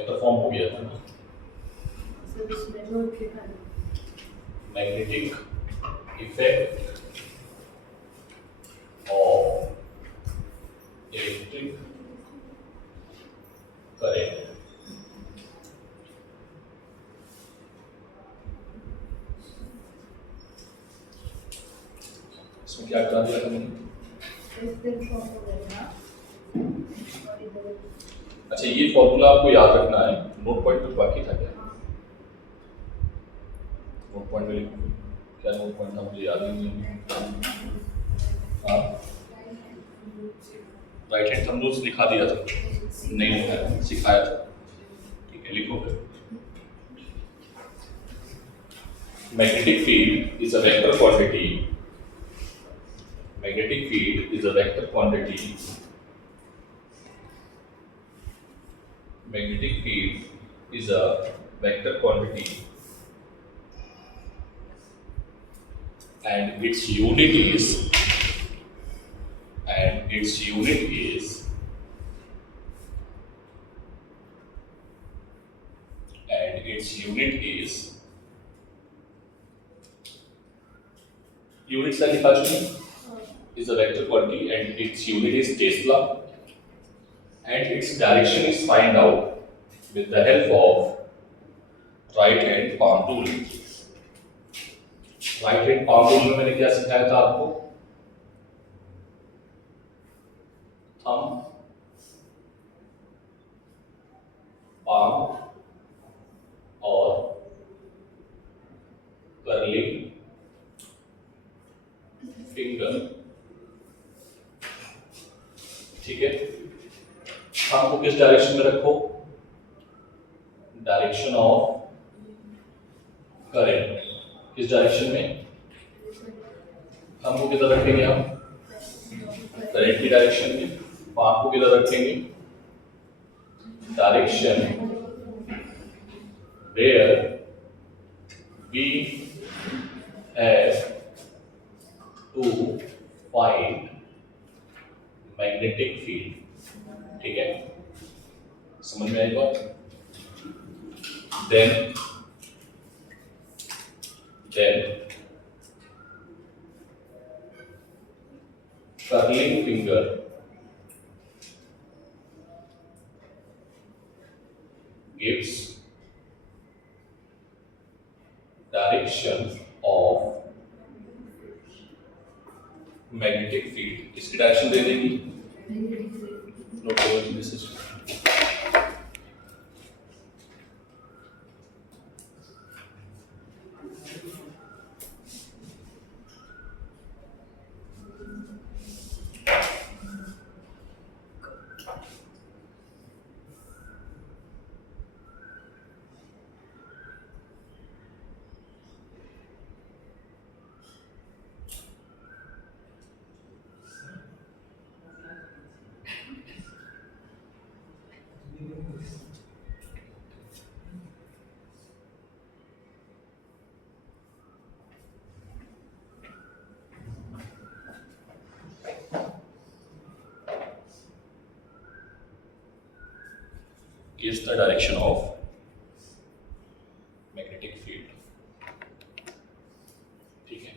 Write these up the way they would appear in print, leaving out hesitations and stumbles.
Vector form हो गया था ना। सब इसमें नोट लिखा है। Magnetic effect of electric current. इसमें क्या करा दिया था मैंने? वेक्टर फॉर्म हो गया ना, और इधर अच्छा, ये फॉर्मूला आपको याद रखना है। नोट पॉइंट कुछ बाकी था क्या? नोट पॉइंट में लिखो। क्या नोट पॉइंट था, मुझे याद ही नहीं है। हाँ, राइट हैंड थंब रूल्स लिखा दिया था, नहीं लिखा है, सिखाया था। ठीक है, लिखो फिर। Magnetic field is a vector quantity. Magnetic field is a vector quantity. Magnetic field is a vector quantity and its unit is unit से लिखा चाहिए is a vector quantity and its unit is Tesla and its direction is find out with the help of right hand palm rule. Right hand palm rule में मैंने क्या सिखाया था आपको? Thumb, palm और कर्लिंग फिंगर। ठीक है, thumb को किस डायरेक्शन में रखो? Direction of current. किस डायरेक्शन में? थंब को किधर रखेंगे हम? करंट की डायरेक्शन में। पाम को किधर रखेंगे? Direction where we have to find magnetic field. ठीक है, समझ में आई बात? Then curling finger gives direction of magnetic field। किसकी डायरेक्शन दे देगी? नोट करो this is is the direction of magnetic field। ठीक है,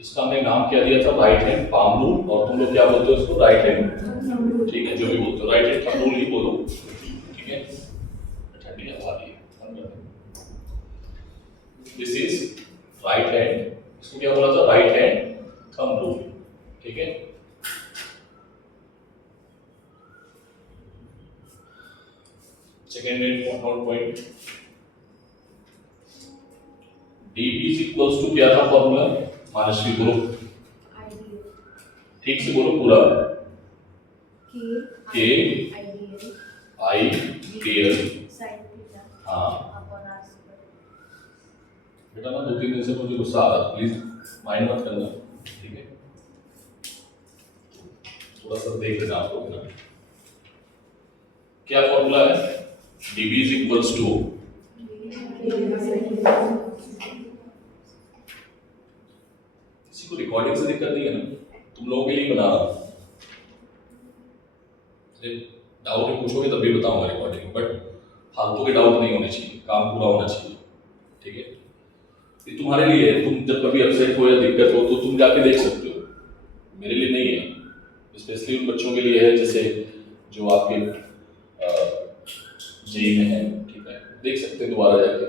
इसका हमने नाम क्या दिया था? Right hand palm rule. और तुम लोग क्या बोलते हो इसको? Right hand. ठीक है, जो भी बोलते हो राइट हैंड थंब रूल ही बोलो। ठीक है, ठंडी हवा दी दिस इज राइट हैंड। इसको क्या बोला था? Right hand thumb rule. ठीक है, second note point dB is equals to क्या था फॉर्मूला? मानसवी बोलो, ठीक से बोलो पूरा। K I K L। हाँ बेटा, ना 2-3 दिन से मुझे गुस्सा आ रहा, प्लीज माइंड मत करना। ठीक है, थोड़ा सा देख लेना आप लोग ना। क्या फॉर्मूला है? dB is equals to किसी को रिकॉर्डिंग से दिक्कत नहीं है ना? तुम लोगों के लिए बना रहा हूं। डाउट है पूछोगे तब भी बताऊंगा रिकॉर्डिंग, बट फालतू के डाउट नहीं होने चाहिए, काम पूरा होना चाहिए, ठीक है। ये तुम्हारे लिए है, तुम जब कभी अपसेट हो या दिक्कत हो तो तुम जाके देख सकते हो, मेरे लिए नहीं है। स्पेशली उन बच्चों के लिए है जैसे जो आपके जेई में है, ठीक है, देख सकते हैं दोबारा जाके,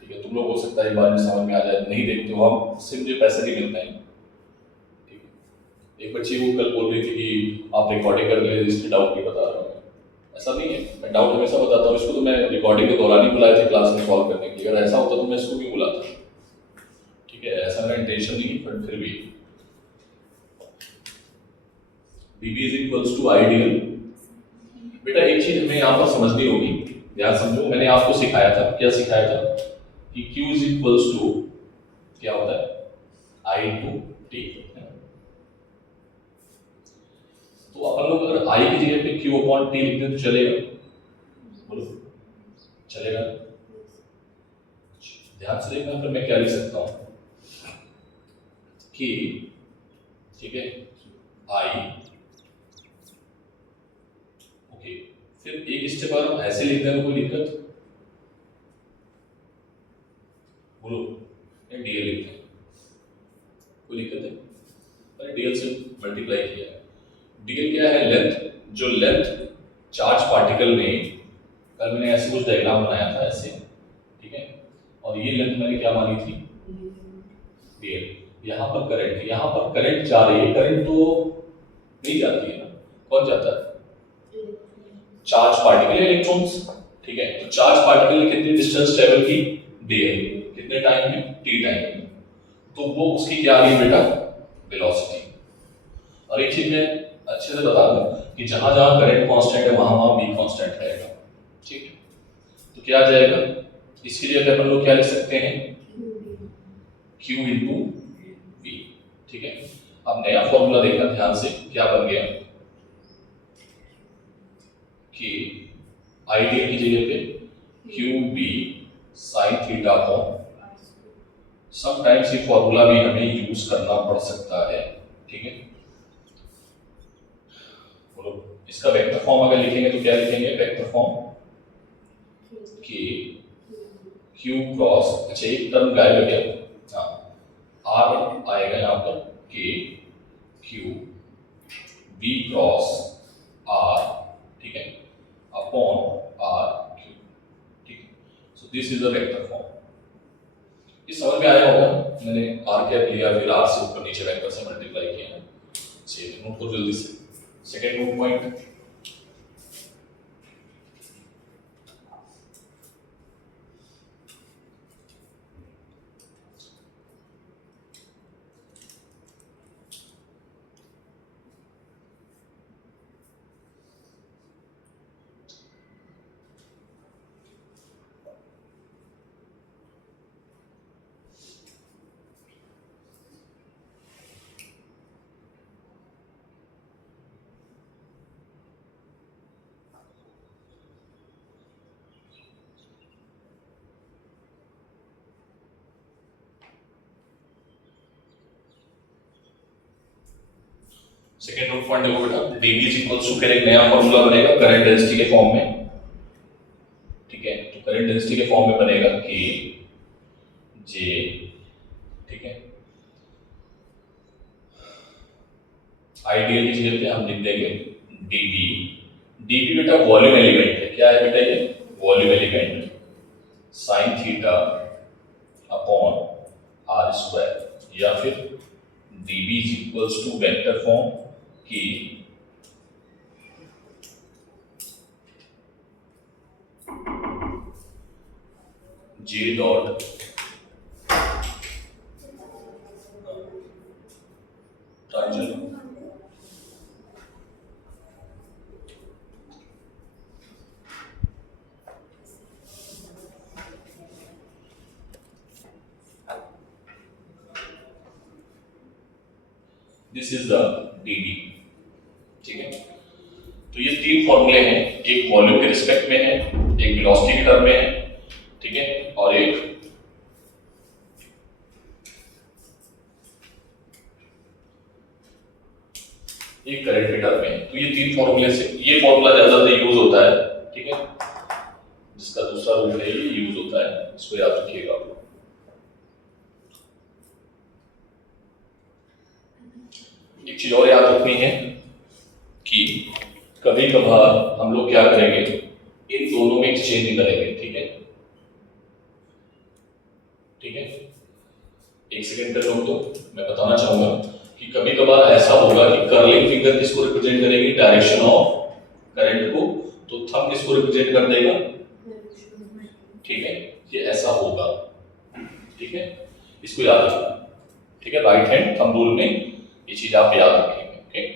ठीक है। तुम लोग हो सकता है एक बार में समझ में आ जाए, नहीं देखते हो हम, उससे मुझे पैसे नहीं मिलते हैं, ठीक है। एक बच्ची वो कल बोल रही थी कि आप रिकॉर्डिंग कर ले, इसलिए डाउट नहीं बता रहा हूँ। ऐसा नहीं है, मैं डाउट हमेशा बताता हूँ। इसको तो मैं रिकॉर्डिंग के दौरान ही बुलाया था क्लास में सॉल्व करने के लिए, अगर ऐसा होता तो मैं इसको क्यों बुलाता, ठीक है। ऐसा मेरा इंटेंशन नहीं है, बट फिर भी BB is equals to ideal। बेटा एक चीज हमें यहाँ पर समझनी होगी, ध्यान समझो। मैंने आपको सिखाया था, क्या सिखाया था कि Q is equals to क्या होता है, I into T। तो अपन लोग अगर I की जगह पे Q upon T लिखते तो चलेगा, बोलो चलेगा। ध्यान से देखना, फिर मैं क्या लिख सकता हूँ कि, ठीक है, I, ओके। फिर एक स्टेप अगर हम ऐसे लिखते हैं तो कोई दिक्कत, बोलो, या DL लिखते हैं, कोई दिक्कत है? मैंने DL से मल्टीप्लाई किया। DL क्या है, लेंथ। जो लेंथ चार्ज पार्टिकल में, कल मैंने ऐसे कुछ डायग्राम बनाया था ऐसे, ठीक है, और ये लेंथ मैंने क्या मानी थी, DL। यहाँ पर करंट, यहाँ पर करंट जा रही है, करंट तो नहीं जाती है ना, कौन जाता है, चार्ज पार्टिकल, इलेक्ट्रॉन्स, ठीक है। तो चार्ज पार्टिकल ने कितनी डिस्टेंस ट्रेवल की, DL, कितने टाइम में, T टाइम में, तो वो उसकी क्या आ गई बेटा, वेलोसिटी। और एक चीज मैं अच्छे से बता दूं कि जहां जहां करंट कांस्टेंट है वहां वहां V कांस्टेंट रहेगा, ठीक है। तो क्या आ जाएगा, इसके लिए अपन लोग क्या लिख सकते हैं, Q इंटू V, ठीक है। अब नया फॉर्मूला देखना ध्यान से, क्या बन गया कि आइडियल की जगह पे QB sin theta upon, sometimes ये फॉर्मूला भी हमें यूज करना पड़ सकता है, ठीक है। बोलो, इसका वेक्टर फॉर्म अगर लिखेंगे तो क्या लिखेंगे, वेक्टर फॉर्म के Q क्रॉस, अच्छा एक टर्म गायब हो गया, हाँ R आएगा यहाँ पर, के Q B क्रॉस R, ठीक है, अपॉन R Q, ठीक है। So this is the vector form. ये समझ में आया होगा, मैंने R कैप लिया, फिर R से ऊपर नीचे वेक्टर से मल्टीप्लाई किया। चलिए नोट करो जल्दी से, second note point, second note point देखो बेटा, dV इज इक्वल्स टू, फिर एक नया फॉर्मूला बनेगा करंट डेंसिटी के फॉर्म में, ठीक है। तो करंट डेंसिटी के फॉर्म में बनेगा K J, ठीक है। आइडियल की जगह पे हम लिख देंगे dV। dV बेटा वॉल्यूम एलिमेंट है, क्या है बेटा ये, volume element, sine theta upon R square, या फिर dV is equals to vector form की J dot transition, this is the dV, ठीक है। तो ये तीन फॉर्मूले हैं, एक वॉल्यूम के रिस्पेक्ट में है, एक वेलोसिटी के टर्म में है, ठीक है, और एक एक करंट मीटर में। तो ये तीन फॉर्मूले से, ये फॉर्मूला ज्यादातर यूज होता है, ठीक है, जिसका दूसरा रूल है ये यूज होता है, इसको याद रखिएगा आप लोग। एक चीज और याद रखनी है कि कभी कभार हम लोग क्या करेंगे, इन दोनों में एक्सचेंज करेंगे, ठीक है, ठीक है। एक सेकेंड कर लो, तो मैं बताना चाहूंगा कि कभी कभार ऐसा होगा कि कर्लिंग फिंगर किसको रिप्रेजेंट करेगी, डायरेक्शन ऑफ करंट को, तो थंब किसको रिप्रेजेंट कर देगा, ठीक है, ये ऐसा होगा, ठीक है, इसको याद रखना, ठीक है, राइट हैंड थंब रूल में ये चीज आप याद रखेंगे, ओके।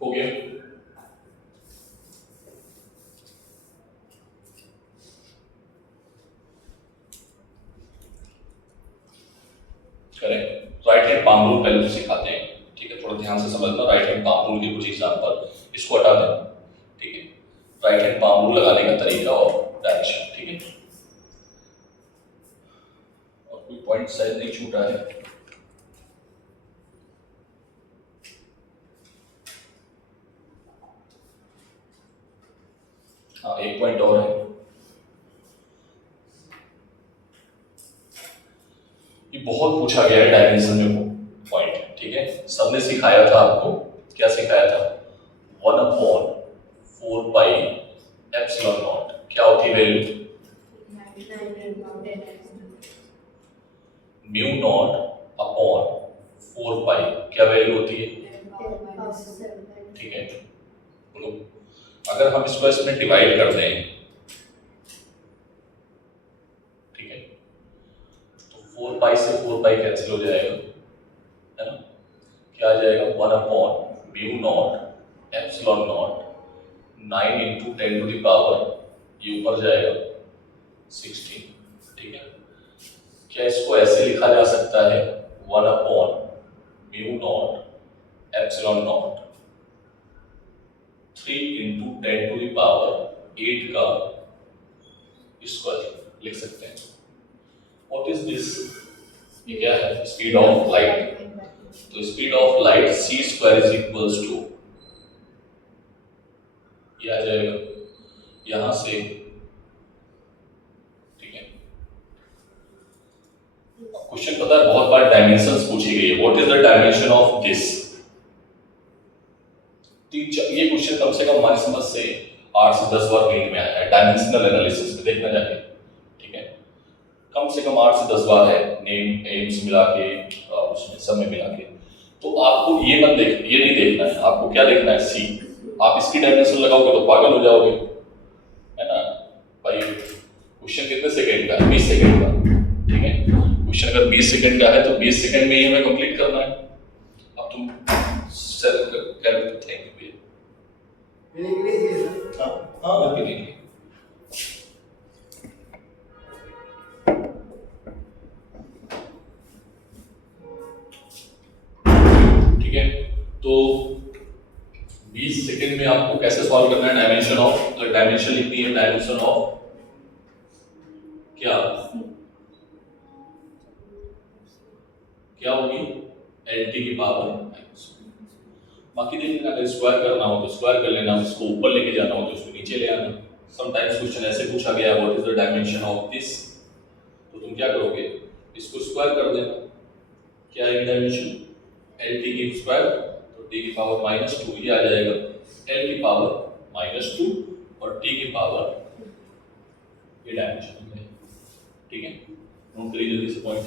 हो गया, correct. Right hand palm rule पहले तो सिखाते हैं, ठीक है, थोड़ा ध्यान से समझना। राइट हैंड पाम रूल के कुछ एग्जांपल, इसको हटा दें, ठीक है। राइट हैंड पाम रूल लगाने का तरीका और डायरेक्शन, ठीक है। और कोई पॉइंट शायद नहीं छूटा है, हाँ एक पॉइंट और है, ये बहुत पूछा गया है डायमेंशन में पॉइंट, ठीक है। सबने सिखाया था आपको, क्या सिखाया था, 1/4 एप्सिलॉन नॉट, क्या होती है वैल्यू, म्यू नॉट अपॉन 4 पाई, क्या वैल्यू होती है, ठीक है। बोलो, अगर हम इसको इसमें डिवाइड कर दें, ठीक है, तो 4 पाई से 4 पाई कैंसिल हो जाएगा, है ना, क्या आ जाएगा, 1/म्यू नॉट एप्सिलॉन नॉट 9 इंटू 10⁻, ये ऊपर जाएगा 16, ठीक है। क्या इसको ऐसे लिखा जा सकता है, 1/म्यू नॉट एप्सिलॉन नॉट 3 इंटू 10⁸ का स्क्वायर लिख सकते हैं। व्हाट इज दिस, ये क्या है, स्पीड ऑफ लाइट। तो speed of light c square is equals to, ये आ जाएगा यहां से, ठीक है। क्वेश्चन पता है बहुत बार डायमेंशंस पूछी गई है, what is the dimension of this. ये क्वेश्चन कम से कम हमारी समझ से 8 से 10 बार नीट में आया है, डायमेंशनल एनालिसिस में देखना जाके, ठीक है, कम से कम 8 से 10 बार है, नेम एम्स मिला के उसमें सब में मिला के। तो आपको ये मत देख, ये नहीं देखना है, आपको क्या देखना है, सी। आप इसकी डायमेंशन लगाओगे तो पागल हो जाओगे, है ना भाई। क्वेश्चन कितने सेकंड का है, 20 सेकंड का, ठीक है। क्वेश्चन अगर 20 सेकंड का है तो 20 सेकंड में ही हमें कंप्लीट करना है। अब तुम थैंक यू, हाँ देखिए, ठीक है। तो 20 सेकंड में आपको कैसे सॉल्व करना है, डायमेंशन ऑफ, डायमेंशन लिखनी है, डायमेंशन ऑफ क्या, क्या होगी, LT की पावर माइनस। बाकी देखिए, अगर स्क्वायर करना हो तो स्क्वायर कर लेना, इसको ऊपर लेके जाना हो तो इसको नीचे ले आना। समटाइम्स क्वेश्चन ऐसे पूछा गया है, what is the dimension of this, तो तुम क्या करोगे, इसको स्क्वायर कर देना, क्या है डायमेंशन, LT की स्क्वायर, तो t की पावर -2, ये आ जाएगा L की पावर -2 और t की पावर, ये डायमेंशन है, ठीक है। नोट करिए जल्दी से पॉइंट।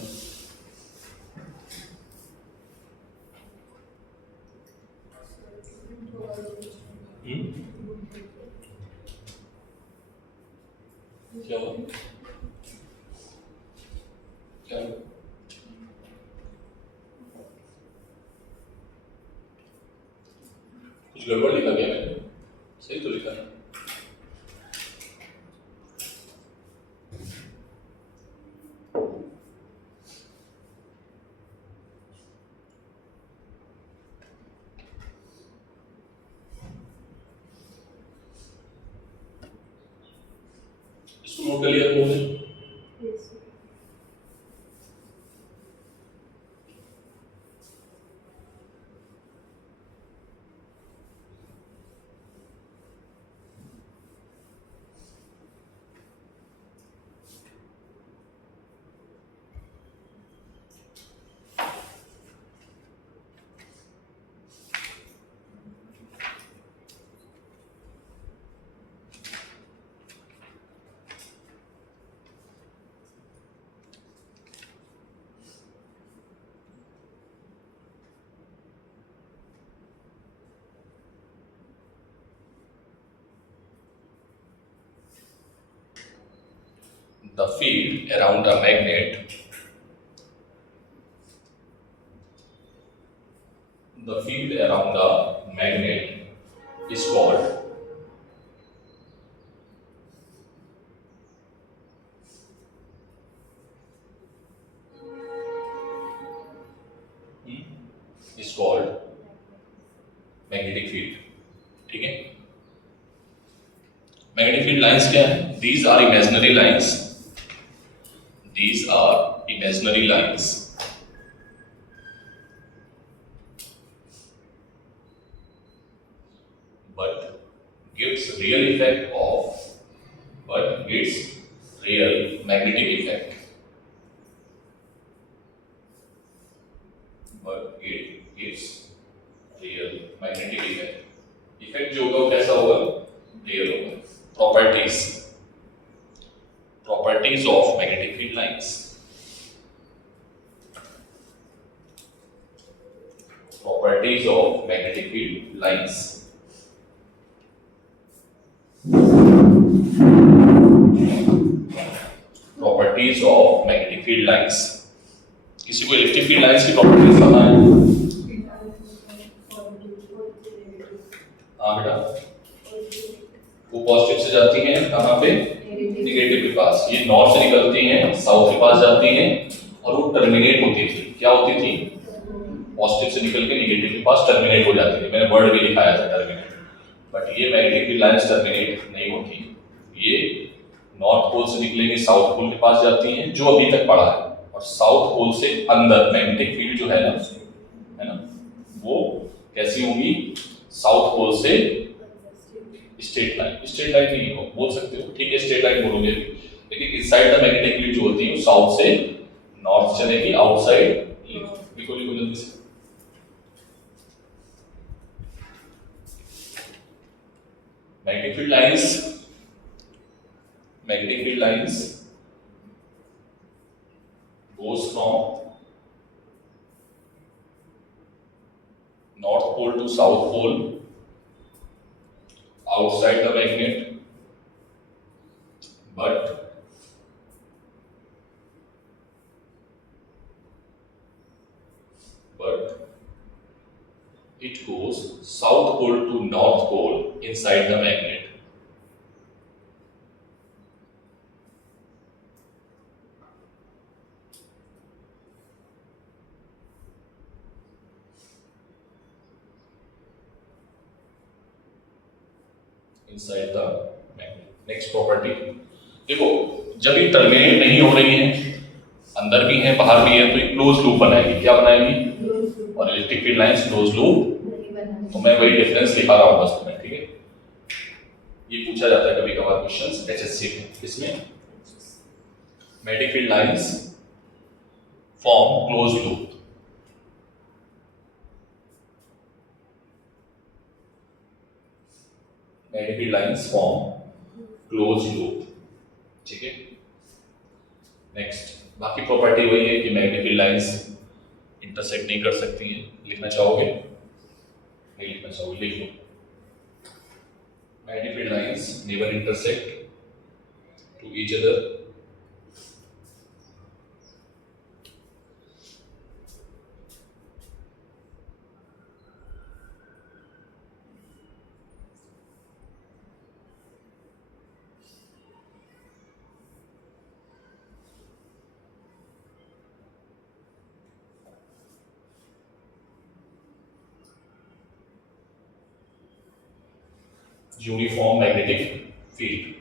क्या हुआ? क्या हुआ? कुछ गड़बड़ लिखा गया मैंने? सही तो लिखा है। इसको नोट कर लिया तुमने? Yes. The field around a magnet, the field around a magnet is called is called magnetic field. ठीक है? Magnetic field lines क्या है? These are imaginary lines. These are imaginary lines. But gives real effect of, but gives real magnetic effect. But it gives real magnetic effect. Effect जो होगा वो कैसा होगा? Real होगा. Properties. Properties of magnetic field lines. Properties of magnetic field lines. Properties of magnetic field lines. किसी को electric field lines की properties पता है? हाँ बेटा, वो पॉजिटिव से जाती हैं कहाँ पे? नेगेटिव के पास. ये नॉर्थ से निकलती हैं, साउथ के पास जाती हैं और वो टर्मिनेट होती थी. क्या होती थी? पॉजिटिव से निकल के नेगेटिव के पास टर्मिनेट हो जाती थी. मैंने वर्ड भी लिखाया था टर्मिनेट. बट ये मैग्नेटिक फील्ड लाइंस टर्मिनेट नहीं होती. ये नॉर्थ पोल से निकलेंगे, साउथ पोल के पास जाती हैं, जो अभी तक पड़ा है. और साउथ पोल से अंदर मैग्नेटिक फील्ड जो है ना, वो कैसी होंगी? साउथ पोल से स्ट्रेट लाइन. स्ट्रेट लाइन नहीं हो बोल सकते हो, ठीक है, स्ट्रेट लाइन बोलोगे. लेकिन इनसाइड द मैग्नेटिक फील्ड जो होती है वो साउथ से नॉर्थ चलेगी, आउटसाइड. लिखो लिखो जल्दी से. Magnetic field lines goes from north pole to south pole outside the magnet, but it goes south pole to north pole inside the magnet. Inside the magnet. Next property. देखो, जब ये terminate नहीं हो रही है, अंदर भी है बाहर भी है, तो एक क्लोज लूप बनाएगी. क्या बनाएगी? और electric field lines close loop. तो मैं वही डिफरेंस लिखा रहा हूँ बस तुम्हें. ठीक है, ये पूछा जाता है कभी कभार क्वेश्चंस एचएससी में. इसमें magnetic field lines form close loop. Magnetic field lines form close loop. ठीक है. नेक्स्ट, बाकी प्रॉपर्टी वही है कि मैग्नेटिक फील्ड लाइंस इंटरसेक्ट नहीं कर सकती हैं. लिखना चाहोगे? नहीं लिखना चाहोगे? लिख लो. Magnetic field lines never intersect to each other. Uniform magnetic field,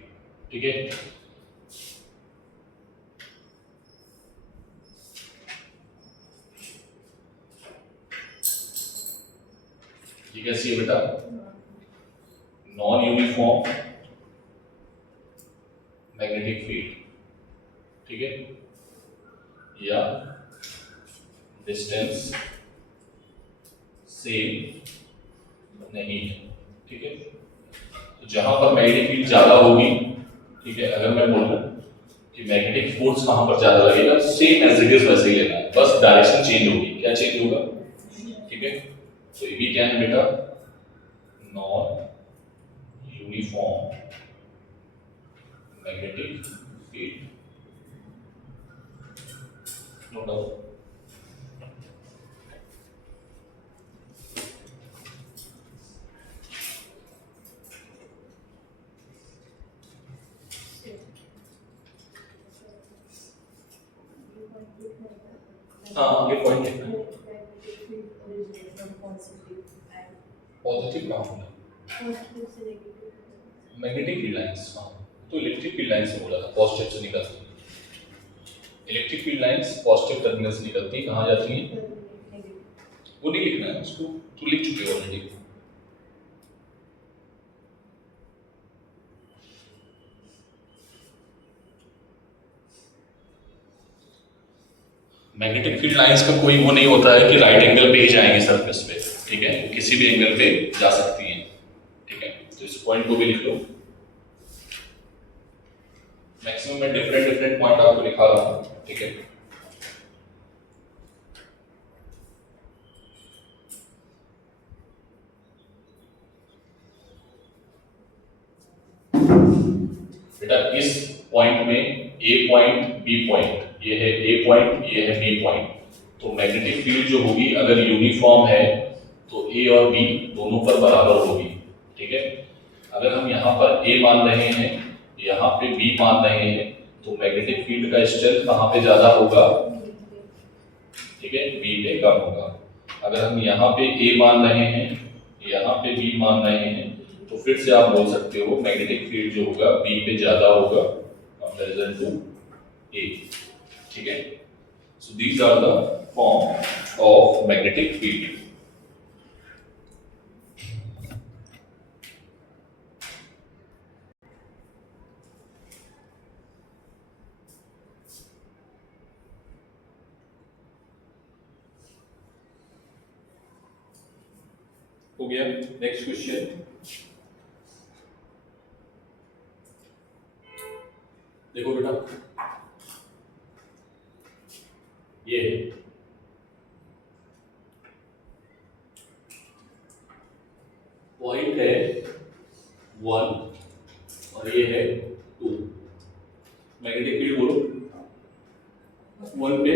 ठीक है। ये कैसी है बेटा? नॉन यूनिफॉर्म मैग्नेटिक फील्ड, ठीक है, या डिस्टेंस सेम नहीं है, ठीक है। तो जहां पर मैग्नेटिक फील्ड ज्यादा होगी, ठीक है, अगर मैं बोलूं कि मैग्नेटिक फोर्स कहां पर ज्यादा लगेगा, सेम एज इट इज वैसे ही लेना है, बस डायरेक्शन चेंज होगी। क्या चेंज होगा? ठीक है, तो ये भी क्या है बेटा? Non uniform magnetic field, no doubt. हाँ, ये पॉइंट है। पॉजिटिव कहाँ होगा? मैग्नेटिक फील्ड लाइंस, हाँ, तो इलेक्ट्रिक फील्ड लाइंस से बोला था पॉजिटिव से निकलती। Electric field lines positive terminal से निकलती, कहाँ जाती हैं? वो नहीं लिखना है उसको, तो लिख चुके हो ऑलरेडी। मैग्नेटिक फील्ड लाइंस का कोई वो नहीं होता है कि राइट एंगल पे ही जाएंगे सरफेस पे, ठीक है, किसी भी एंगल पे जा सकती हैं, ठीक है। तो इस पॉइंट को भी लिख लो। मैक्सिमम मैं डिफरेंट डिफरेंट पॉइंट आपको लिखा रहा हूं, ठीक है। बेटा इस पॉइंट में ए पॉइंट बी पॉइंट, ये है ए पॉइंट, ये है बी पॉइंट, तो मैग्नेटिक फील्ड जो होगी अगर यूनिफॉर्म है तो ए और बी दोनों पर बराबर होगी, ठीक है। अगर हम यहाँ पर ए मान रहे हैं, यहाँ पे बी मान रहे हैं, तो मैग्नेटिक फील्ड का स्ट्रेंथ कहाँ पे ज्यादा होगा? ठीक है, बी पे कम होगा। अगर हम यहाँ पे ए मान रहे हैं, यहाँ पे बी मान रहे हैं, तो फिर से आप बोल सकते हो मैग्नेटिक फील्ड जो होगा बी पे ज्यादा होगा कंपैरिजन टू ए, ठीक है। So these are the form of magnetic field. हो गया। नेक्स्ट क्वेश्चन देखो बेटा, ये है पॉइंट है 1 और ये है 2। मैग्नेटिक फील्ड बोलो, 1 पे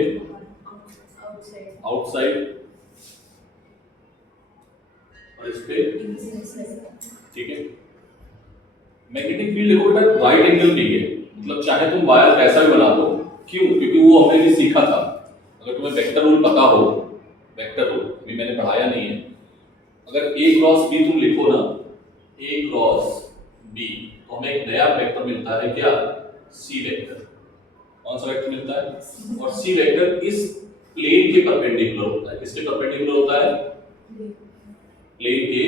आउटसाइड और इस पे, ठीक है। मैग्नेटिक फील्ड देखो बेटा राइट एंगल पे है, मतलब चाहे तुम वायर कैसा भी बना दो, क्यों? क्योंकि वो हमने भी सीखा था। अगर तुम्हें वेक्टर रूल पता हो, वेक्टर रूल अभी मैंने पढ़ाया नहीं है, अगर ए क्रॉस बी तुम लिखो ना, ए क्रॉस बी, तो हमें एक नया वेक्टर मिलता है, क्या? C vector. कौन सा वेक्टर मिलता है? और सी वेक्टर इस प्लेन के परपेंडिकुलर होता है। किसके परपेंडिकुलर होता है? प्लेन के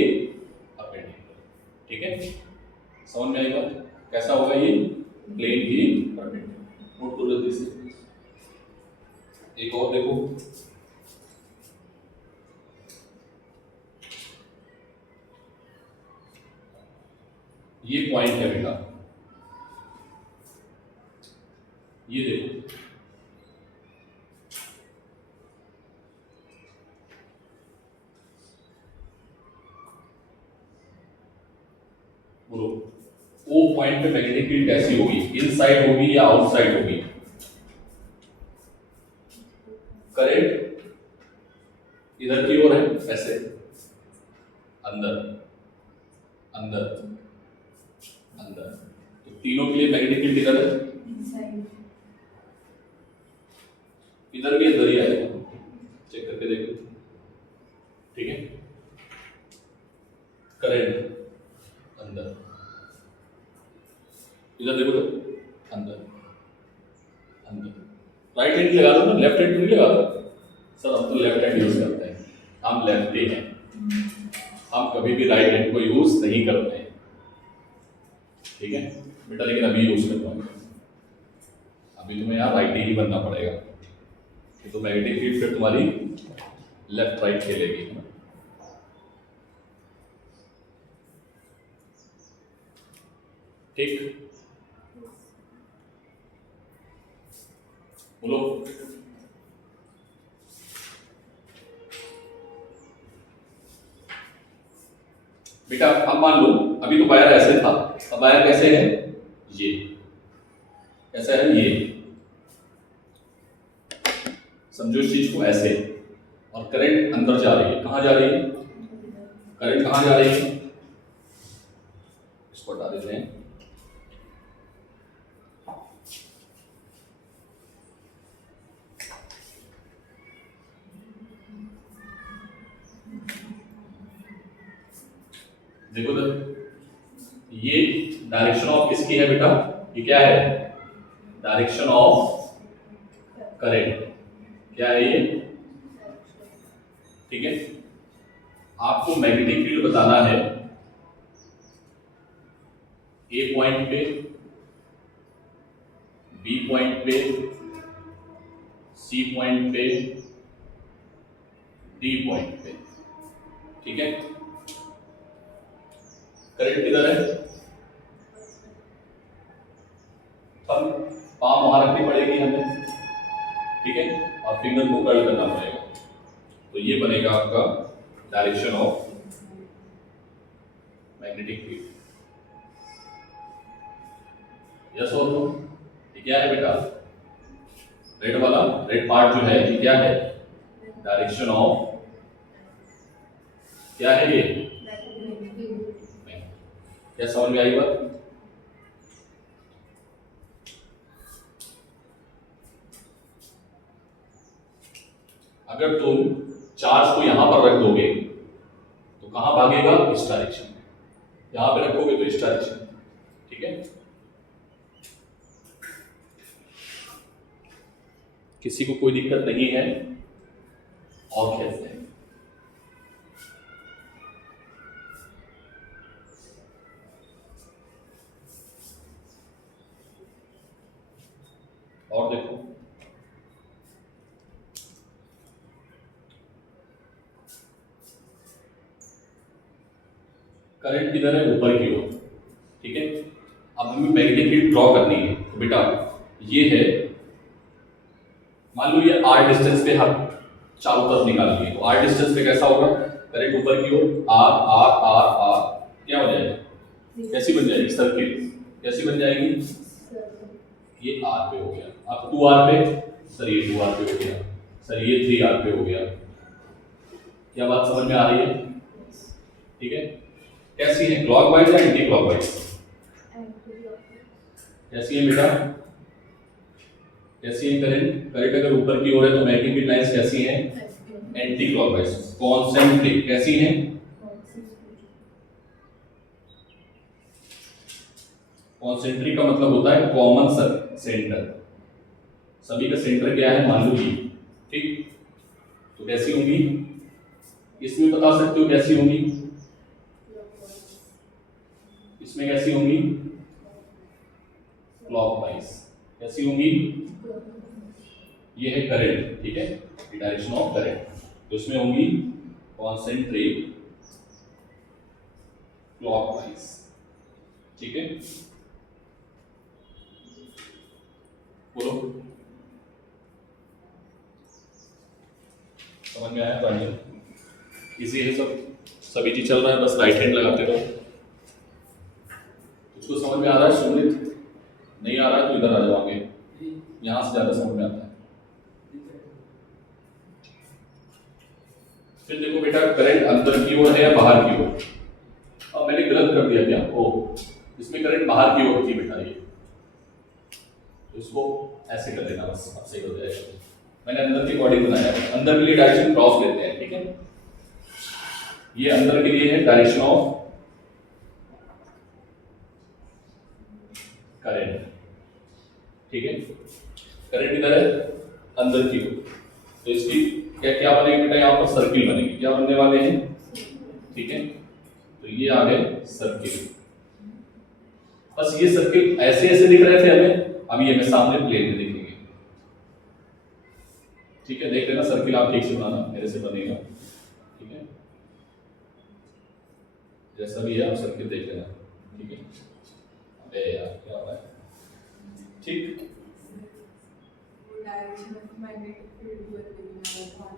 परपेंडिकुलर, ठीक है। समझ में आई बात? कैसा होगा ये? प्लेन की परपेंडिकुलर। नोट करो जल्दी से। एक और देखो, ये पॉइंट है बेटा, ये देखो, बोलो ओ O पॉइंट पे मैग्नेटिक फील्ड कैसी होगी, इनसाइड होगी या आउटसाइड होगी? करंट इधर की ओर है, ऐसे अंदर अंदर अंदर, तो तीनों के लिए मैग्नेटिक फील्ड इधर है, inside. इधर भी अंदर ही आएगा, चेक करके देखो, ठीक है। करंट अंदर, इधर देखो तो अंदर अंदर, राइट हैंड लगा दो ना, लेफ्ट हैंड नहीं लगा दो। सर हम तो लेफ्ट हैंड यूज करते हैं, हम लेफ्टी हैं, हम कभी भी राइट हैंड को यूज नहीं करते हैं, ठीक है बेटा, लेकिन अभी यूज कर पाऊंगा, अभी तुम्हें यहाँ राइटी ही बनना पड़ेगा, तो मैग्नेटिक फील्ड फिर तुम्हारी लेफ्ट राइट खेलेगी, है ना। ठीक, बोलो। बेटा अब मान लो अभी तो वायर ऐसे था, अब वायर कैसे है, ये कैसा है, ये समझो इस चीज को ऐसे, और करंट अंदर जा रही है, कहाँ जा रही है, करंट कहाँ जा रही है, इसको हटा देते हैं। देखो तो ये डायरेक्शन ऑफ किसकी है बेटा, ये क्या है, डायरेक्शन ऑफ करंट, क्या है ये, ठीक है। आपको मैग्नेटिक फील्ड बताना है ए पॉइंट पे, बी पॉइंट पे, सी पॉइंट पे, डी पॉइंट पे, ठीक है। करंट किधर है, हम पाम वहां रखनी पड़ेगी हमें, ठीक है, और फिंगर को कर्ल करना पड़ेगा, तो ये बनेगा आपका direction of magnetic field. Yes और नो, ये क्या है बेटा, रेड वाला, रेड पार्ट जो है ये क्या है, डायरेक्शन ऑफ, क्या है ये, क्या समझ में आई बात। अगर तुम चार्ज को यहां पर रख दोगे तो कहां भागेगा, इस डायरेक्शन में, यहां पे रखोगे तो इस डायरेक्शन, ठीक है। किसी को कोई दिक्कत नहीं है, और खेलते हैं। और देखो करंट किधर है, ऊपर की ओर, ठीक है। अब हमें मैग्नेटिक फील्ड ड्रॉ करनी है, तो बेटा ये है, मान लो ये r डिस्टेंस पे हम चारों तरफ निकाल लिए, तो r डिस्टेंस पे कैसा होगा, करंट ऊपर की ओर, r r r r, क्या हो जाएगा, कैसी बन जाएगी, सर्किल, कैसी बन जाएगी, ये r पे हो गया, अब 2r पे, सर ये 2r पे हो गया, सर ये 3r पे हो गया, क्या बात समझ में आ रही है, ठीक है। कैसी है, क्लॉकवाइज या एंटी क्लॉकवाइज, कैसी है बेटा, कैसी है करंट, करंट अगर ऊपर की ओर है तो मैग्नेटिक फील्ड लाइंस कैसी हैं, एंटी क्लॉकवाइज, कॉन्सेंट्रिक, कैसी हैं, कॉन्सेंट्रिक का मतलब होता है कॉमन सेंटर, सभी का सेंटर क्या है, मान लो ये, ठीक, तो कैसी होंगी, इसमें बता सकते हो कैसी होंगी, इसमें कैसी होंगी, क्लॉकवाइज, कैसी होंगी, ये है करंट, ठीक है, डायरेक्शन ऑफ करंट, तो इसमें होंगी कॉन्सेंट्रिक क्लॉकवाइज, ठीक है। बोलो, समझ में आया, बढ़िया, इजी है, सब सभी चीज चल रहा है, बस राइट हैंड लगाते रहो। उसको समझ में आ रहा है। नहीं आ रहा है तो इधर आ जाओ आगे, यहाँ से ज्यादा समझ में आता है। फिर देखो बेटा करंट अंदर की ओर है या बाहर की ओर। अब मैंने गलत कर दिया क्या, ओ इसमें करंट बाहर की ओर थी बेटा ये, तो इसको ऐसे कर देना बस, अब सही हो जाएगा। मैंने अंदर की बॉडी बनाया है, अंदर के लिए डायरेक्शन क्रॉस लेते हैं, ठीक है। ये अंदर के लिए है डायरेक्शन ऑफ करंट, ठीक है। करंट इधर है अंदर की ओर, तो इसकी क्या क्या बनेगी बेटा, यहाँ पर सर्किल बनेगी। क्या बनने वाले हैं, ठीक है। तो ये आ गए सर्किल। बस ये सर्किल ऐसे ऐसे दिख रहे थे हमें, अब ये हमें सामने प्लेन में दिखेंगे, ठीक है। देख लेना सर्किल आप ठीक से बनाना, मेरे से बनेगा, ठीक है। जैसा भी है आप सर्किल देख लेना, ठीक है। अबे यार क्या हो रहा है, ठीक।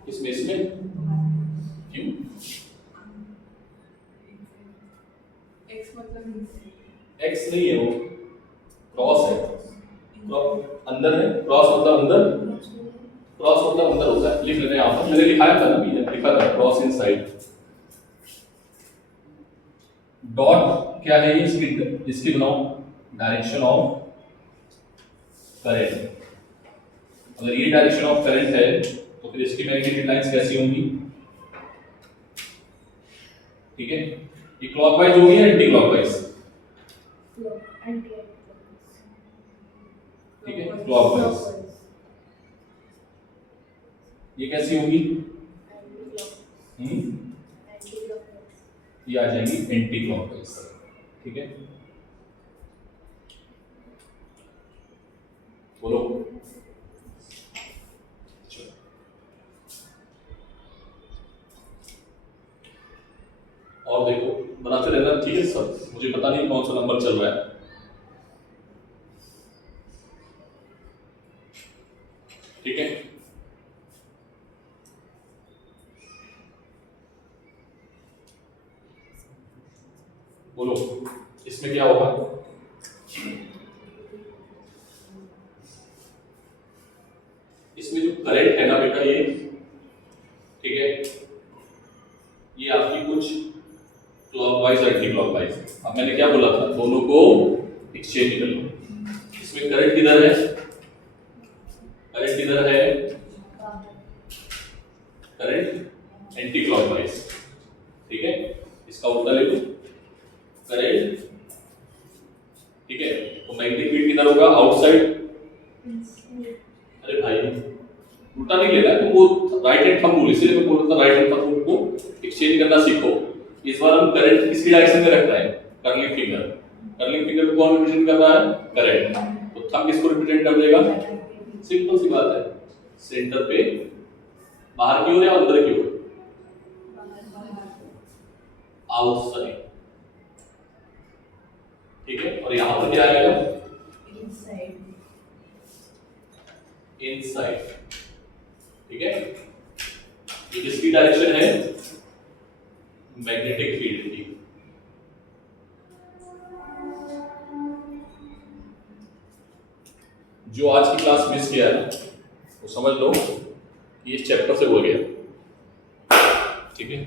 इसमें क्यों एक्स नहीं है, वो क्रॉस है, अंदर है। क्रॉस मतलब अंदर, क्रॉस मतलब अंदर होता है। लिख लेते हैं यहाँ पर, मैंने लिखाया था ना, लिखा था क्रॉस इनसाइड। डॉट क्या है ये, इसकी बनाओ डायरेक्शन ऑफ करंट। अगर ये डायरेक्शन ऑफ करंट है तो फिर इसकी मैग्नेटिक लाइंस कैसी होंगी, ठीक है। ये क्लॉकवाइज होगी या एंटी क्लॉकवाइज, ठीक है, क्लॉकवाइज। ये कैसी होगी, ये आ जाएंगी एंटी क्लॉकवाइज, ठीक है। बोलो और देखो बनाते रहना, ठीक है सब। मुझे पता नहीं कौन सा नंबर चल रहा है, ठीक है। बोलो इसमें क्या होगा, इसमें जो करंट है ना बेटा ये, ठीक है, ये आपकी कुछ क्लॉकवाइज और एंटी क्लॉकवाइज। अब मैंने क्या बोला था, दोनों को एक्सचेंज कर लो। इसमें करंट किधर है, करंट किधर है, करंट एंटी क्लॉकवाइज, ठीक है। इसका उल्टा ले लो, करंट, ठीक है। तो मैग्नेटिक फील्ड किधर होगा, आउटसाइड। अरे भाई उल्टा नहीं लेना, तुम वो राइट हैंड थंब रूल, इसीलिए मैं बोल रहा था राइट हैंड थंब रूल को एक्सचेंज करना सीखो। इस बार हम करंट किसकी डायरेक्शन में रख रहे हैं, कर्लिंग फिंगर। कर्लिंग फिंगर को कौन रिप्रेजेंट कर रहा है, करंट। तो थंब किसको रिप्रेजेंट कर देगा, सिंपल सी बात है, सेंटर पे, बाहर की ओर या अंदर की ओर, आउटसाइड, ठीक है। और यहां पर क्या आएगा, इनसाइड, इनसाइड, ठीक है। ये किसकी डायरेक्शन है, मैग्नेटिक फील्ड की। जो आज की क्लास मिस किया है तो समझ लो कि इस चैप्टर से हो गया, ठीक है।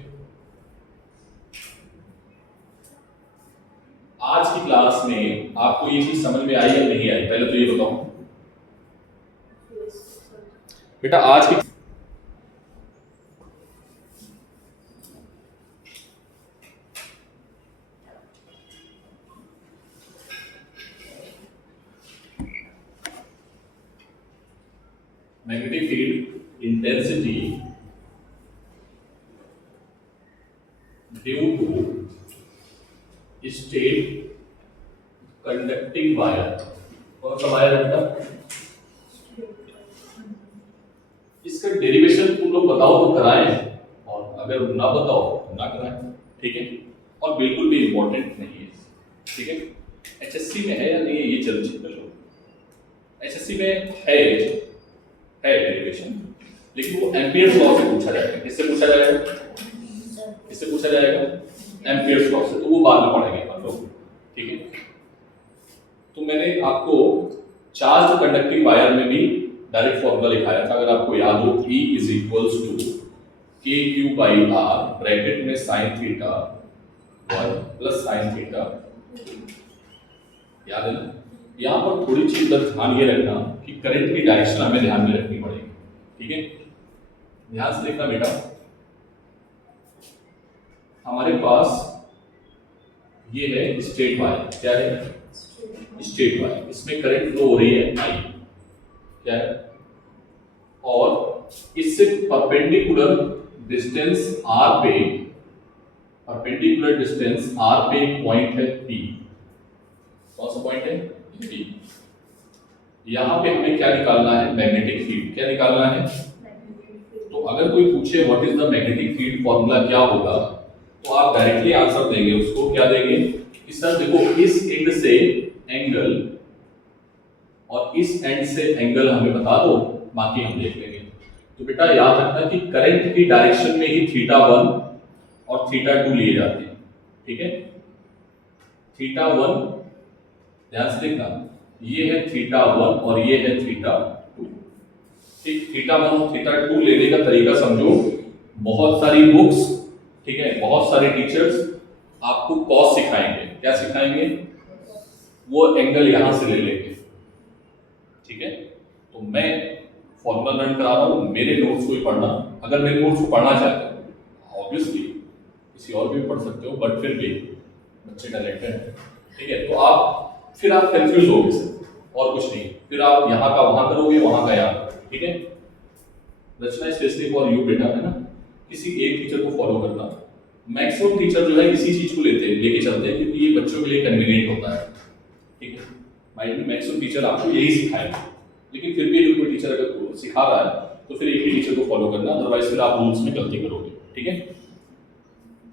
आज की क्लास में आपको ये चीज समझ में आई या नहीं आई, पहले तो ये बताओ बेटा। आज की magnetic field intensity due to state conducting wire. कौन सा वायर है बेटा, इसका डेरिवेशन तुम लोग बताओ तो कराएं, और अगर ना बताओ तो ना कराएं, ठीक है। और बिल्कुल भी इंपॉर्टेंट नहीं है, ठीक है। एचएससी में है या नहीं है ये चल चेक कर लो। एचएससी में है डेरिवेशन, लेकिन वो एम्पियर्स लॉ से पूछा जाएगा। किससे पूछा जाएगा, किससे पूछा जाएगा, एम्पियर्स लॉ से। तो वो बाद में पढ़ेंगे हम लोग, ठीक है। तो मैंने आपको चार्ज कंडक्टिंग वायर में भी डायरेक्ट फॉर्मूला लिखाया था, अगर आपको याद हो, E इज इक्वल्स टू के क्यू बाई आर ब्रैकेट में sine theta 1 plus sine theta, याद है ना। यहाँ पर थोड़ी चीज बस ध्यान ये रखना कि करंट की डायरेक्शन हमें ध्यान में रखनी पड़ेगी, ठीक है। ध्यान से देखना बेटा, हमारे पास ये है स्ट्रेट वायर, क्या है स्ट्रेट वायर, इसमें करंट फ्लो हो रही है I, क्या है, और इससे परपेंडिकुलर डिस्टेंस r पे, परपेंडिकुलर डिस्टेंस r पे एक पॉइंट है P, कौन सा पॉइंट है P। यहाँ पे हमें क्या निकालना है, मैग्नेटिक फील्ड, क्या निकालना है। तो अगर कोई पूछे what is the magnetic field, formula क्या होगा, तो आप डायरेक्टली आंसर देंगे उसको, क्या देंगे कि सर देखो इस एंड से एंगल और इस एंड से एंगल हमें बता दो, बाकी हम देख लेंगे। तो बेटा याद रखना कि करंट की डायरेक्शन में ही θ1 और θ2 लिए जाते हैं, ठीक है। θ1 ध्यान से देखना, ये है θ1 और ये है θ2, ठीक। θ1 और θ2 लेने का तरीका समझो, बहुत सारी बुक्स, ठीक है, बहुत सारे टीचर्स आपको कॉस सिखाएंगे, क्या सिखाएंगे, वो एंगल यहां से ले लेंगे, ठीक है। तो मैं फॉर्मूला लर्न करा रहा हूं, मेरे नोट्स को ही पढ़ना, अगर मेरे नोट्स को पढ़ना चाहते हो ऑब्वियसली किसी और भी पढ़ सकते हो, बट फिर भी बच्चे टैलेंटेड हैं, ठीक है। तो आप फिर आप कंफ्यूज होगे और कुछ नहीं, फिर आप यहाँ का वहां करोगे, वहां का यहाँ, ठीक है। रचना स्पेशली फॉर यू बेटा, है ना, किसी एक टीचर को फॉलो करना। मैक्सिमम टीचर जो है इसी चीज को लेके चलते हैं, क्योंकि ये बच्चों के लिए कन्वीनियंट होता है, ठीक है। माइंड में मैक्सिमम टीचर आपको यही सिखाएंगे, लेकिन फिर भी कोई टीचर अगर सिखा रहा है तो फिर एक ही टीचर को फॉलो करना, अदरवाइज फिर आप रूल्स में गलती करोगे, ठीक है।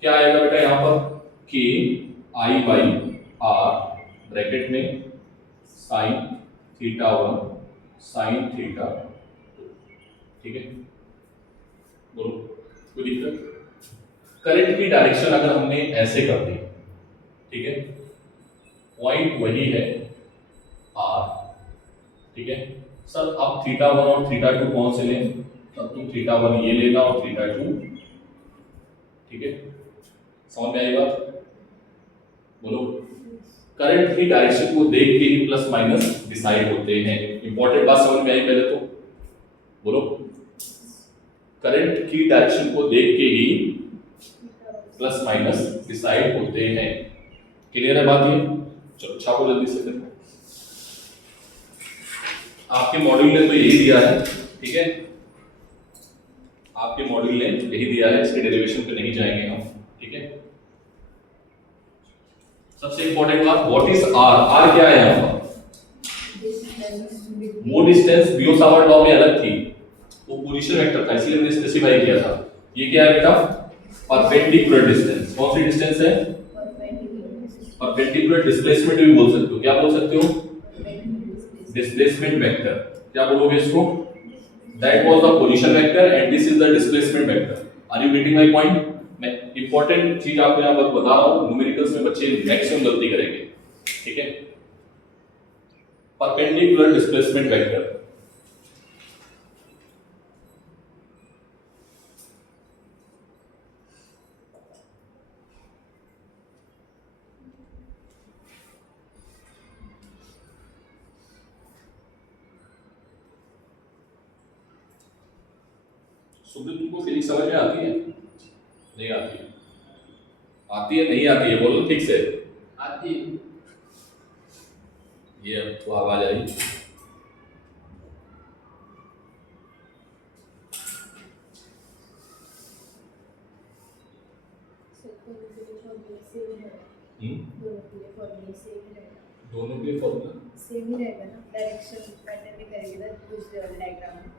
क्या आएगा बेटा यहाँ पर, के आई बाई आर ब्रैकेट में साइन θ1 साइन थीटा, ठीक है। बोलो कोई दिक्कत। करंट की डायरेक्शन अगर हमने ऐसे कर दी, ठीक है, पॉइंट वही है R, ठीक है। सर अब θ1 और θ2 कौन से लें, तब तुम θ1 ये लेना और θ2, ठीक है। समझ में आई बात, बोलो। करंट की डायरेक्शन को देख के ही प्लस माइनस डिसाइड होते हैं, इंपॉर्टेंट बात समझ में आई पहले तो, बोलो। करंट की डायरेक्शन को देख के ही प्लस माइनस डिसाइड होते हैं, क्लियर है बात ये। चलो छापो जल्दी से फिर, आपके मॉड्यूल ने तो यही दिया है, ठीक है, आपके मॉड्यूल ने यही दिया है, इसके डेरिवेशन पे नहीं जाएंगे हम, ठीक है। सबसे इंपॉर्टेंट बात, व्हाट इज आर, आर क्या है यहाँ पर, वो डिस्टेंस बियो सावर्ट लॉ में अलग थी, वो पोजीशन वेक्टर था, इसलिए हमने स्पेसिफाई किया था। ये क्या है बेटा, परपेंडिकुलर डिस्टेंस, कौन सी डिस्टेंस है, परपेंडिकुलर डिस्प्लेसमेंट भी बोल सकते हो, क्या बोल सकते हो, डिस्प्लेसमेंट वेक्टर, क्या बोलोगे इसको, that was the position vector and this is the displacement vector. Are you getting my point. मैं इंपॉर्टेंट चीज आपको यहाँ पर बता रहा हूँ, न्यूमेरिकल्स में बच्चे मैक्सिमम गलती करेंगे, ठीक है। परपेंडिकुलर डिस्प्लेसमेंट वेक्टर, सुब्रत तुमको फिजिक्स समझ में आती है, नहीं आती है, आती है नहीं आती है, बोलो ठीक से, आती है। ये अब तो आवाज आई, दोनों के फॉर्मूला सेम ही रहेगा ना, डायरेक्शन मैटर भी करेगी ना दूसरे वाले डायग्राम में।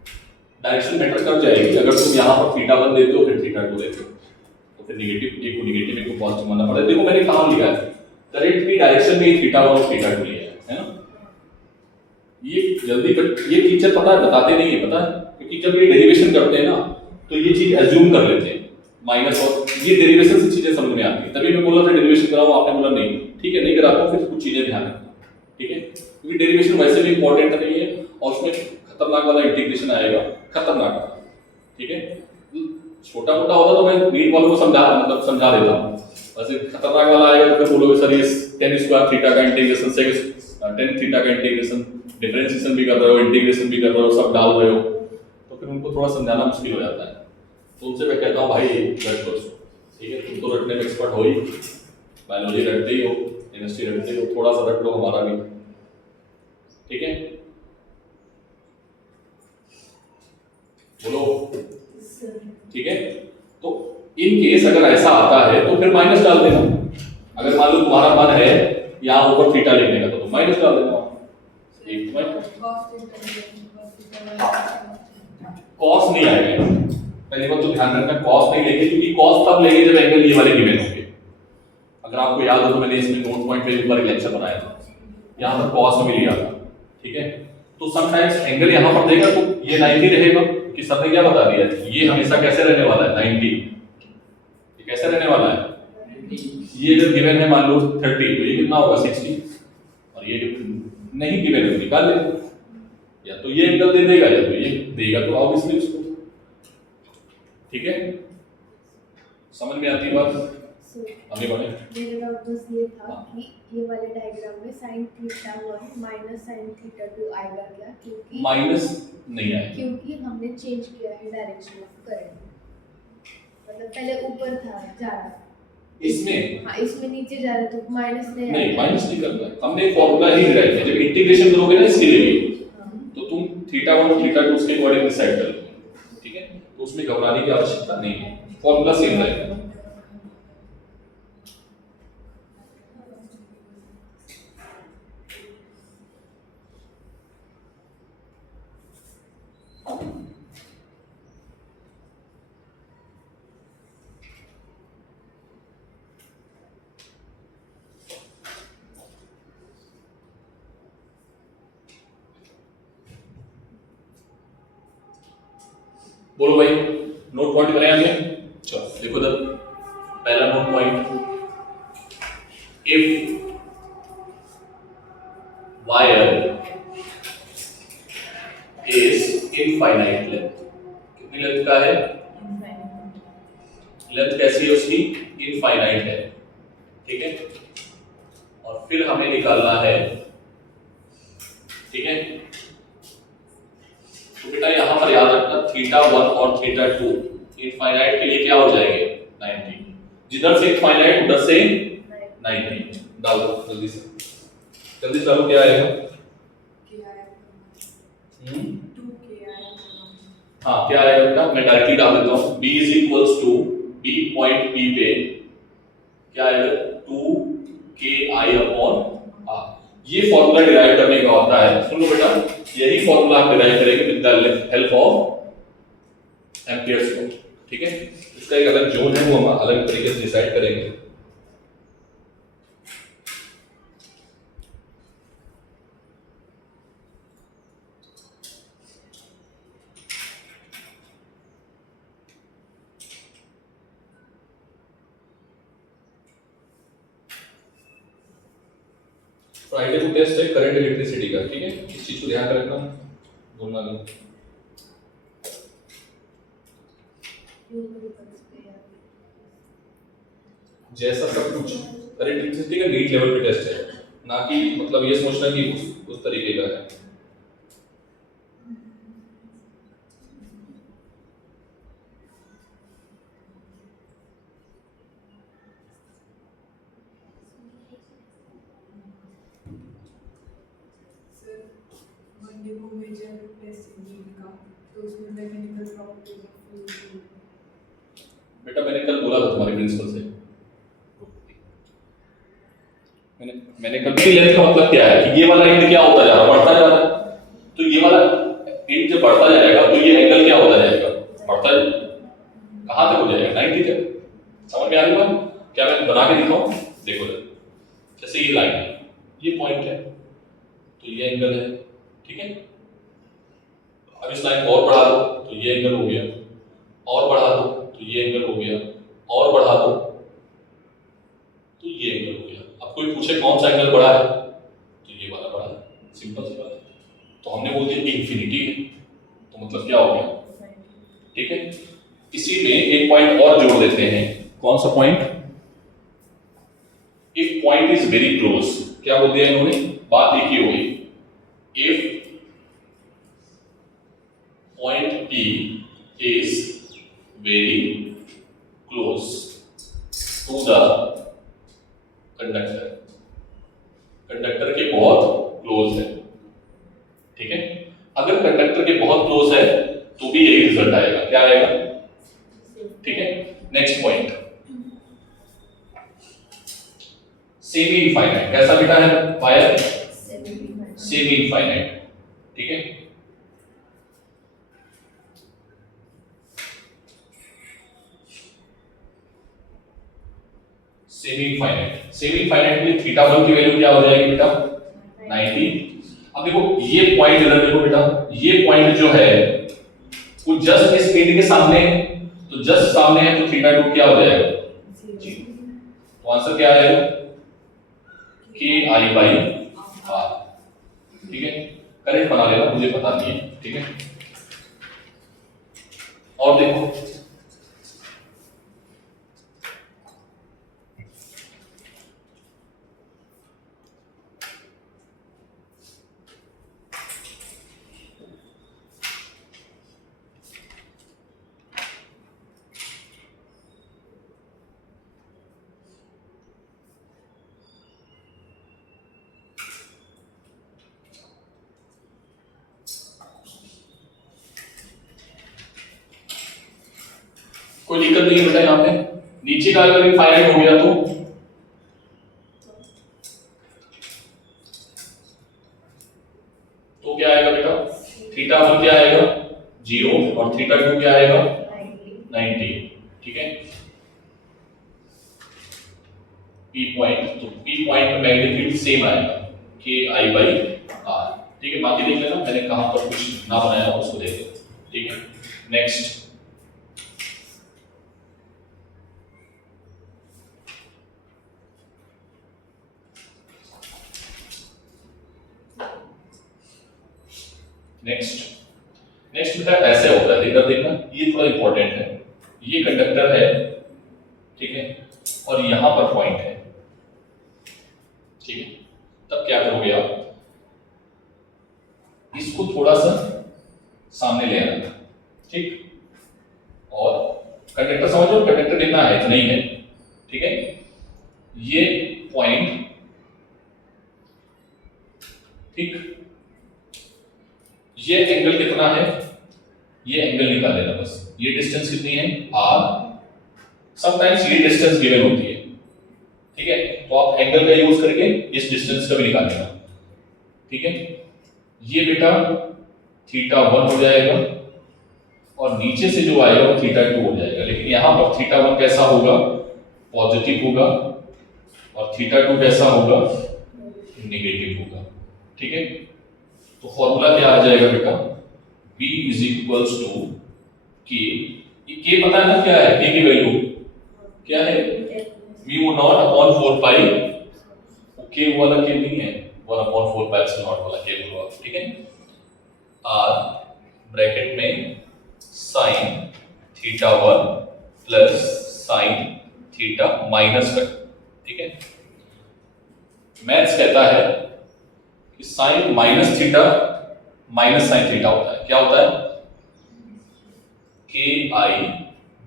डायरेक्शन मैटर कर जाएगी, अगर तुम यहाँ पर θ1 देते हो फिर θ2 देते हो तो फिर नेगेटिव, एक को नेगेटिव एक को पॉजिटिव मानना पड़ेगा। देखो मैंने कहाँ लिखा है, करंट की डायरेक्शन में θ1 और θ2 लिया है ना। ये जल्दी ये टीचर पता है बताते नहीं है, पता है, क्योंकि जब ये डेरिवेशन करते हैं ना तो ये चीज एज्यूम कर लेते हैं माइनस, और ये डेरिवेशन से चीजें समझ में आती है। तभी मैं बोला था डेरिवेशन कराओ, आपने बोला नहीं, ठीक है नहीं कराता हूँ, फिर कुछ चीजें ध्यान रखना, ठीक है। क्योंकि डेरिवेशन वैसे भी इंपॉर्टेंट नहीं है और उसमें खतरनाक वाला इंटीग्रेशन आएगा, खतरनाक, ठीक है। छोटा मोटा होता तो मैं मीन वालों को समझा देता हूँ, वैसे खतरनाक वाला आएगा तो फिर बोलोगे सर ये tan स्क्वायर थीटा का इंटीग्रेशन, tan थीटा का इंटीग्रेशन, डिफरेंशिएशन भी कर रहे हो, इंटीग्रेशन भी कर रहे हो, सब डाल रहे हो, तो फिर उनको थोड़ा समझाना मुश्किल हो जाता है। तो उनसे मैं कहता हूँ भाई रट लो, ठीक है, तुम तो रटने में एक्सपर्ट हो ही, बायोलॉजी रटते ही हो, केमिस्ट्री रटते ही हो, थोड़ा सा रट लो हमारा भी, ठीक है। बोलो, ठीक है। तो इन केस अगर ऐसा आता है तो फिर माइनस डाल देना। अगर मान लो तुम्हारा मन है यहाँ ऊपर थीटा लिखने का तो माइनस डाल देना, एक कॉस नहीं आएगा। पहली बात तो ध्यान रखना, कॉस नहीं लेंगे, क्योंकि कॉस तब लेंगे जब एंगल ये वाले गिवन होंगे। अगर आपको याद हो तो मैंने इसमें नोट पॉइंट पे ऊपर एक लेक्चर बनाया था, यहाँ पर कॉस में लिया था, ठीक है। तो समटाइम्स एंगल यहाँ पर देगा तो ये 90 रहेगा, कि सर ने क्या बता दिया, ये हमेशा कैसे रहने वाला है 90, ये कैसे रहने वाला है, ये जब गिवन है मान लो 30 तो ये कितना होगा 60, और ये नहीं गिवन है निकाल ले, या तो ये एंगल दे देगा या तो ये देगा, तो ऑब्वियसली उसको, ठीक है। समझ में आती बात, आगे बढ़े। मेरे डाउट बस ये था कि ये वाले डायग्राम में sin theta 1 minus sin theta 2 आएगा क्या, क्योंकि माइनस नहीं आएगा, क्योंकि हमने चेंज किया है डायरेक्शन ऑफ करंट, मतलब पहले ऊपर था जा रहा, इसमें हाँ इसमें नीचे जा रहा तो माइनस नहीं नहीं, आएगा। माइनस नहीं करना, हमने फॉर्मूला ही डिराइव किया, जब इंटीग्रेशन करोगे ना इसके लिए तो तुम थीटा 1 थीटा 2 उसके अकॉर्डिंग डिसाइड कर लोगे, ठीक है। तो उसमें घबराने की आवश्यकता नहीं है, फॉर्मूला सेम रहेगा। बोलो भाई, नोट पॉइंट करें आगे, चलो देखो इधर, पहला note point, if wire is infinite length, कितनी लेंथ का है, लेंथ कैसी है उसकी, इनफाइनाइट है, ठीक है। और फिर हमें निकालना है, ठीक है। तो बेटा यहां पर याद रखना थीटा 1 और थीटा 2 इनफाइनाइट के लिए क्या हो जाएंगे 90, जिधर से इनफाइनाइट उधर से 90 डाल दो जल्दी से, जल्दी चलो क्या आएगा, हाँ क्या आएगा बेटा, मैं डायरेक्टली डाल देता हूँ, b is equals to b point p पे क्या आएगा 2ki अपॉन r। ये फॉर्मूला डिराइव करने का होता है, सुन लो बेटा, यही फॉर्मूला आप डिराइव करेंगे with the help of Ampere's law, ठीक है। इसका एक अलग जोन है, वो हम अलग तरीके से डिसाइड करेंगे। फ्राइडे को टेस्ट है करंट इलेक्ट्रिसिटी का, ठीक है, इस चीज को ध्यान रखना, भूलना नहीं। जैसा सब कुछ करंट इलेक्ट्रिसिटी का नीट लेवल पे टेस्ट है, ना कि मतलब ये सोचना कि उस तरीके का है। बेटा मैंने कल बोला था तुम्हारे प्रिंसिपल से, मैंने कल की लेंथ का मतलब क्या है कि ये वाला एंड क्या होता जा रहा है, बढ़ता जा रहा है, तो ये वाला एंड जब बढ़ता जाएगा तो ये एंगल क्या होता जाएगा, बढ़ता जाएगा, कहां तक हो जाएगा 90 तक। समझ में आ रही बात, क्या मैं बना के दिखाऊं, देखो जैसे ये लाइन है, ये पॉइंट है, तो ये एंगल है, ठीक है। अब इस लाइन को और बढ़ा दो तो ये एंगल हो गया, और बढ़ा दो तो ये एंगल हो गया, और बढ़ा दो तो ये एंगल हो गया। अब कोई पूछे कौन सा एंगल बढ़ा है, तो ये वाला बढ़ा है, सिंपल सी बात है। तो हमने बोल दिया इंफिनिटी है, तो मतलब क्या हो गया, ठीक है। इसी में एक पॉइंट और जोड़ देते हैं। कौन सा point? If point is very close, क्या बोल दिया इन्होंने, बात एक ही हो गई। If point P is very close to the conductor, conductor के बहुत क्लोज है, ठीक है। अगर कंडक्टर के बहुत क्लोज है तो भी यही रिजल्ट आएगा, क्या आएगा, ठीक है। नेक्स्ट पॉइंट सेमी इनफाइनाइट, कैसा बेटा है वायर, सेमी इनफाइनाइट, ठीक है। सेमी इनफाइनाइट, सेमी इनफाइनाइट के लिए थीटा 1 की वैल्यू क्या हो जाएगी बेटा, 90। अब देखो ये पॉइंट इधर देखो बेटा, ये पॉइंट जो है वो जस्ट इस पॉइंट के सामने है, तो जस्ट सामने है तो थीटा 2 क्या हो जाएगा, जी। तो आंसर क्या आएगा, के आई बाई आर, ठीक है। करेक्ट बना लेना, मुझे पता नहीं है, ठीक है। और देखो कोई दिक्कत नहीं है बेटा, यहाँ पे नीचे का अगर इनफाइनाइट हो गया तो क्या आएगा बेटा, थीटा 1 क्या आएगा 0 और थीटा 2 क्या आएगा 90, ठीक है। पी पॉइंट, तो पी पॉइंट में मैग्नीट्यूड सेम आएगा के आई बाई आर, ठीक है। बाकी देख लेना, मैंने कहां पर कुछ ना बनाया हो उसको देख लेना, ठीक है। नेक्स्ट नेक्स्ट बेटा ऐसे होता है, इधर देखना, ये थोड़ा इंपॉर्टेंट है। ये कंडक्टर है, ठीक है, और यहां पर पॉइंट है, ठीक है। तब क्या करोगे आप, इसको थोड़ा सा सामने ले आना, ठीक। और कंडक्टर समझो, कंडक्टर कितना है, इतना ही है, ठीक है। ये पॉइंट, ठीक, ये एंगल कितना है, ये एंगल निकाल लेना बस। ये डिस्टेंस कितनी है r, समटाइम्स ये डिस्टेंस गिवन होती है, ठीक है। तो आप एंगल का यूज करके इस डिस्टेंस का भी निकाल लेना, ठीक है। ये बेटा थीटा 1 हो जाएगा और नीचे से जो आएगा वो थीटा 2 हो जाएगा, लेकिन यहां पर थीटा 1 कैसा होगा, पॉजिटिव होगा, और थीटा 2 कैसा होगा, नेगेटिव होगा, ठीक है। तो फॉर्मूला क्या आ जाएगा बेटा, B इज इक्वल्स टू के, ये के पता है ना क्या है, के की वैल्यू क्या है, म्यू नॉट अपॉन 4 पाई, के वाला के नहीं है, 1 अपॉन 4 पाई एप्सिलॉन नॉट वाला के बोलो आप, ठीक है। r ब्रैकेट में sine theta 1 plus sine theta minus का, ठीक है। मैथ्स कहता है कि sine minus theta minus sine theta होता है, क्या होता है, K I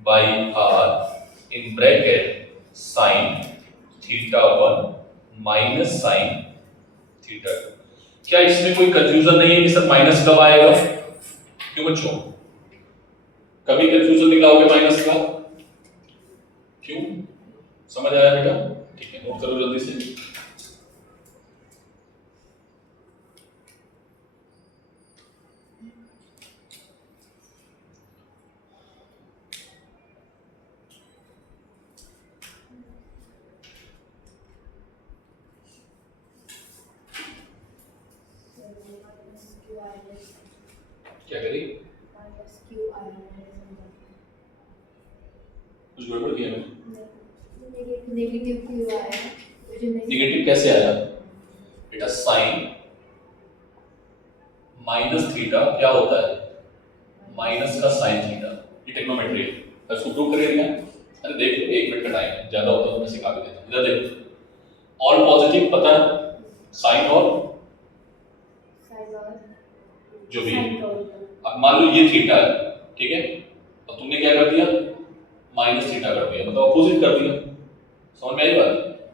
by R in bracket sine theta 1 minus sine theta 2। क्या इसमें कोई कंफ्यूजन नहीं है कि सर माइनस कब आएगा, क्यों बच्चों, कभी कंफ्यूजन निकलाओगे माइनस का, क्यों, समझ आया बेटा, ठीक है। नोट करो जल्दी से, क्या करी, कुछ गड़बड़ किया मैंने, नेगेटिव क्यों आया, नेगेटिव कैसे आया बेटा, साइन माइनस थीटा क्या होता है, माइनस का साइन थीटा। ये टेक्नोमेट्री है, इसको प्रूव करिए। अरे देख लो, 1 मिनट का टाइम है, ज्यादा होता तो मैं सिखा भी देता हूँ। इधर देखो, ऑल पॉजिटिव पता है, साइन और जो भी। अब मान लो ये थीटा है, ठीक है, अब तुमने क्या कर दिया, माइनस थीटा कर दिया, मतलब अपोजिट कर दिया। समझ में आई बात?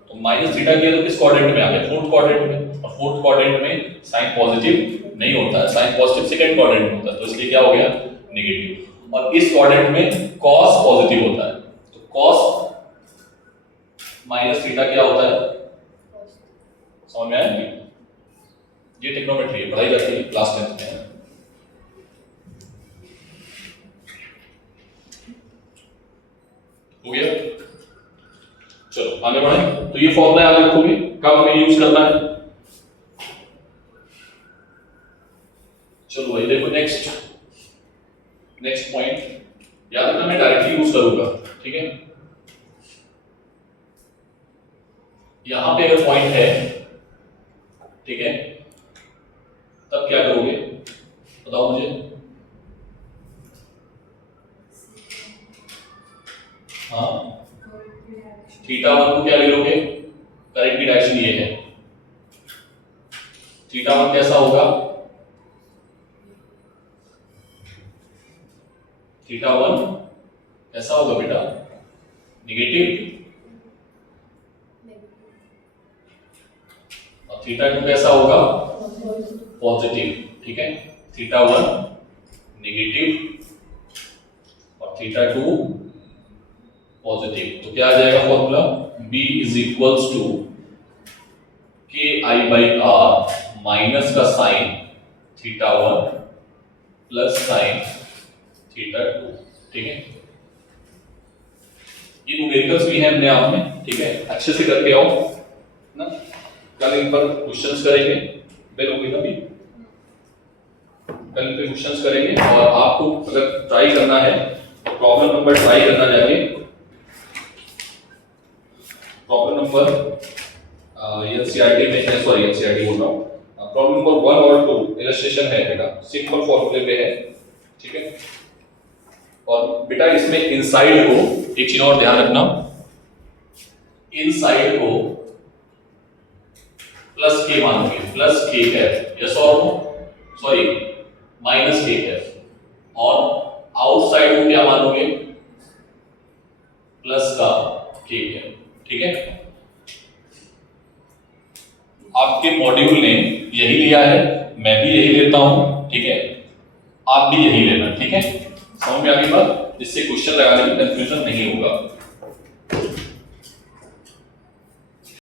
तो माइनस थीटा किया तो किस क्वाड्रेंट में आ गया, फोर्थ क्वाड्रेंट में, और फोर्थ क्वाड्रेंट में साइन पॉजिटिव नहीं होता है, साइन पॉजिटिव सेकंड क्वाड्रेंट में होता है, तो इसलिए क्या हो गया, नेगेटिव। और इस क्वाड्रेंट में कॉस पॉजिटिव होता है, तो कॉस माइनस थीटा क्या होता है, समझ में आया? ये टेक्नोमेट्री है, पढ़ाई जाती है क्लास 10th में। हो गया, चलो आगे बढ़े। तो ये फॉर्मूला याद रखोगे, कब हमें यूज करना है। चलो भाई देखो, नेक्स्ट पॉइंट याद रखना, मैं डायरेक्टली यूज करूंगा, ठीक है। यहां पे अगर पॉइंट है, ठीक है, तब क्या करोगे बताओ मुझे। हाँ, थीटा 1 को क्या ले लोगे, करेक्ट की डायरेक्शन ये है, थीटा 1 कैसा होगा, थीटा 1 कैसा होगा बेटा, नेगेटिव, और थीटा 2 कैसा होगा, पॉजिटिव, ठीक है। थीटा 1 नेगेटिव और थीटा 2 पॉजिटिव, तो क्या आ जाएगा formula, b is equals to K I by R minus का sine theta 1 plus sine theta 2, ठीक है। ये न्यूमेरिकल्स भी हैं अपने आप में, ठीक है, अच्छे से करके आओ ना, कल इन पर क्वेश्चंस करेंगे, बेरोगे कभी, कल पे क्वेश्चंस करेंगे। और आपको अगर ट्राई करना है, प्रॉब्लम नंबर ट्राई करना जाके, प्रॉब्लम नंबर एनसीईआरटी में है, सॉरी एनसीईआरटी बोल रहा हूँ, प्रॉब्लम नंबर 1 और 2 इलस्ट्रेशन है बेटा, सिंपल फॉर्मूले पे है, ठीक है। और बेटा इसमें इनसाइड को, एक चीज और ध्यान रखना, इनसाइड को प्लस के मानोगे, प्लस के है, यस और नो, सॉरी माइनस के है, और आउटसाइड को क्या मानोगे, प्लस का के है, ठीक है। आपके मॉड्यूल ने यही लिया है, मैं भी यही लेता हूं, ठीक है, आप भी यही लेना, ठीक है। समझ में आ गई बात, जिससे क्वेश्चन लगाने में कंफ्यूजन नहीं होगा।